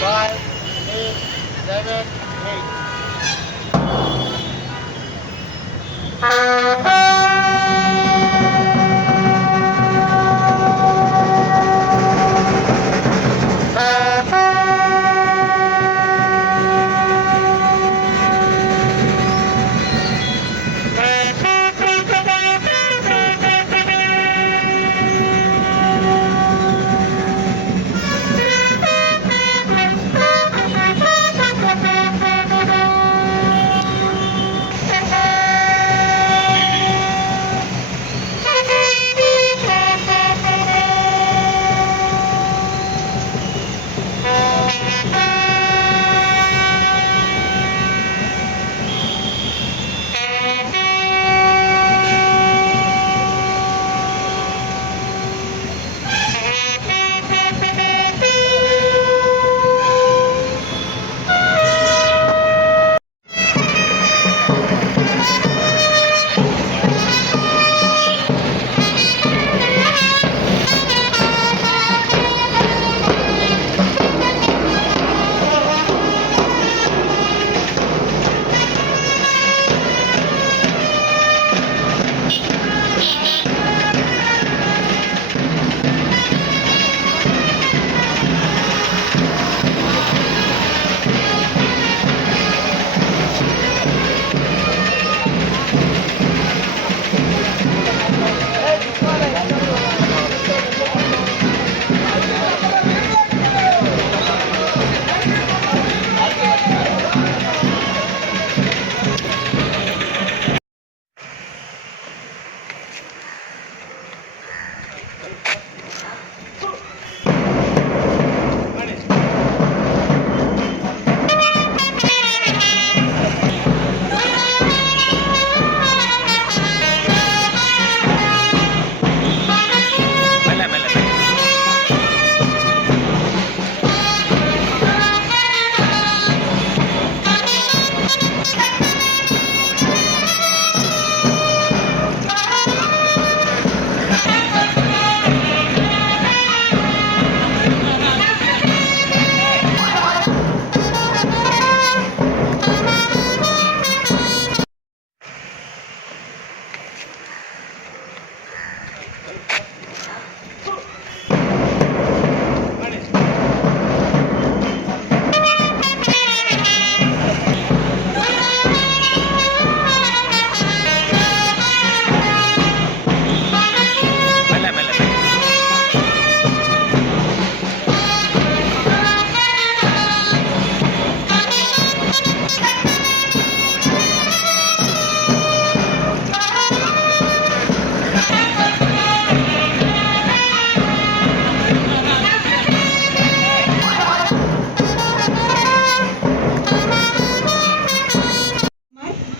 5, 6, 7, 8.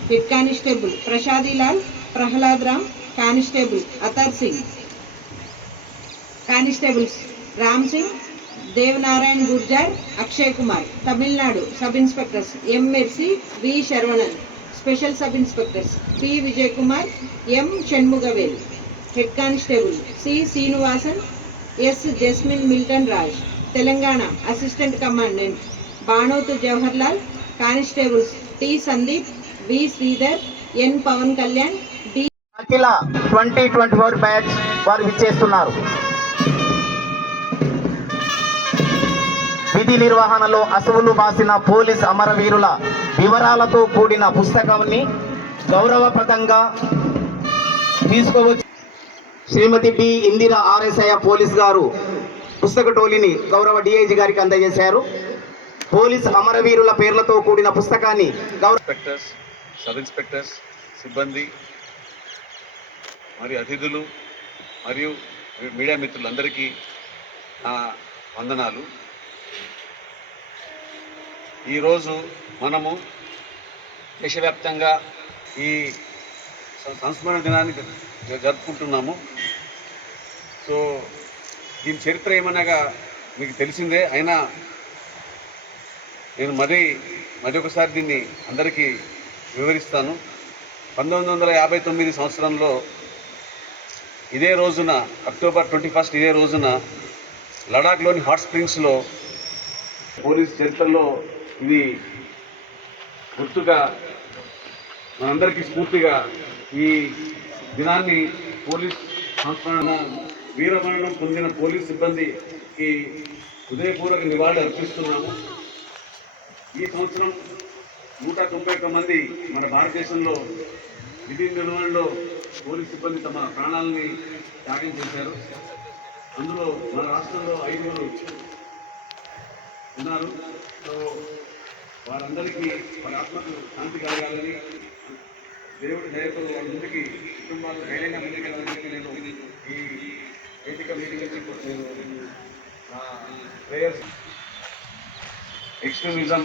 Head constable Prasadilal Prahlad Ram, constable Atar Singh, constables Ram Singh, Devnarayan Gurjar, Akshay Kumar. Tamil Nadu sub inspectors M Mercy, V Saravanan. Special sub inspectors P Vijay Kumar, M Shanmugavel. Head constable C Srinivasan, S Jasmine Milton Raj. Telangana assistant commandant Banothu Jawaharlal. Constables T Sandeep, V Sridhar, N Pavan Kalyan, D Akhila 2024 batch వారు విచ్చేస్తున్నారు. విధి నిర్వహణలో అసువులు బాసిన police అమరవీరుల వివరాలతో కూడిన పుస్తకాన్ని గౌరవప్రదంగా తీసుకోవచ్చు. శ్రీమతి బి ఇందిరా ఆర్ఎస్ఐ పోలీస్ గారు పుస్తక టోలీని గౌరవ డిఐజీ గారికి అందజేశారు. పోలీస్ అమరవీరుల పేర్లతో కూడిన పుస్తకాన్ని గౌరవ సబ్ ఇన్స్పెక్టర్స్, సిబ్బంది, మరియు అతిథులు మరియు మీడియా మిత్రులందరికీ నా వందనాలు. ఈరోజు మనము దేశవ్యాప్తంగా ఈ సంస్మరణ దినాన్ని జరుపుకుంటున్నాము. సో దీని చరిత్ర ఏమనగా మీకు తెలిసిందే. అయినా నేను మరి ఒకసారి దీన్ని అందరికీ వివరిస్తాను. 1959 సంవత్సరంలో ఇదే రోజున అక్టోబర్ 21 ఇదే రోజున లడాఖ్లోని హాట్ స్ప్రింగ్స్లో పోలీస్ చరిత్రలో ఇది గుర్తుగా మనందరికీ స్ఫూర్తిగా ఈ దినాన్ని పోలీస్ సంస్మరణ వీరమరణం పొందిన పోలీస్ సిబ్బందికి హృదయపూర్వక నివాళులు అర్పిస్తున్నాము. ఈ సంవత్సరం 191 మంది మన భారతదేశంలో విధి నిర్వహణలో పోలీస్ సిబ్బంది తమ ప్రాణాలని త్యాగం చేశారు. అందులో మన రాష్ట్రంలో 5 ఉన్నారు. సో వారందరికీ వారి ఆత్మకు శాంతి కలగాలని దేవుడి దయతో వారి ముందుకి కుటుంబాలు ధైర్యంగా ముందుకెళ్ళాలని నేను ఈ వేదిక మీటింగ్ నేను ప్రేయర్స్ ఎక్స్ట్రీమిజం